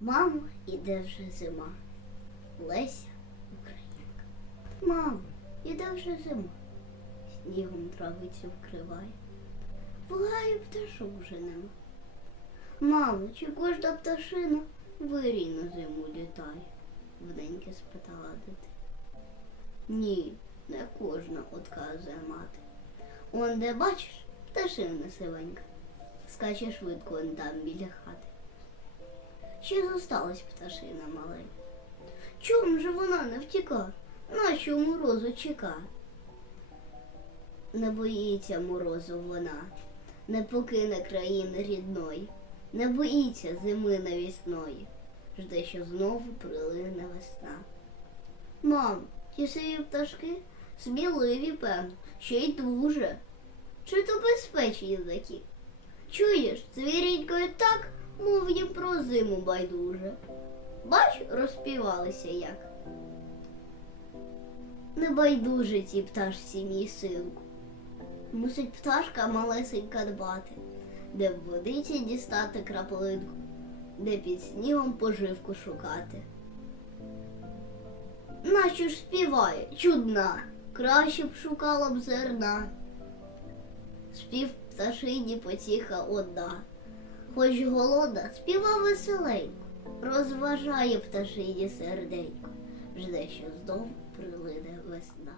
Мамо, іде вже зима. Леся Українка. Мамо, іде вже зима. Снігом травицю вкриває. Гаю пташок вже нема. Мамо, чи кожна пташина вирій на зиму літає? Вденьки спитала дитина. Ні, не кожна, отказує мати. Он де бачиш, пташина сивенька. Скаче швидко он там біля хати. Ще зосталась пташина маленька. Чому же вона не втіка? Нащо морозу чека? Не боїться морозу вона, не покине країни рідної, не боїться зими навісної, жде, що знову прилине весна. Мам, ті сиві пташки сміливі, певно, ще й дуже. Чи то безпечні такі? Чуєш, звірінькою так, мов їм про зиму байдуже. Бач, розпівалися як. Не байдуже ці пташці, мій синку. Мусить пташка малесенька дбати, де в водиці дістати краплинку, де під снігом поживку шукати. Нащо ж співає, чудна, краще б шукала б зерна. Спів пташині потіха одна, хоч голода, співа веселенько, розважає пташині серденько, жде, що знов прилине весна.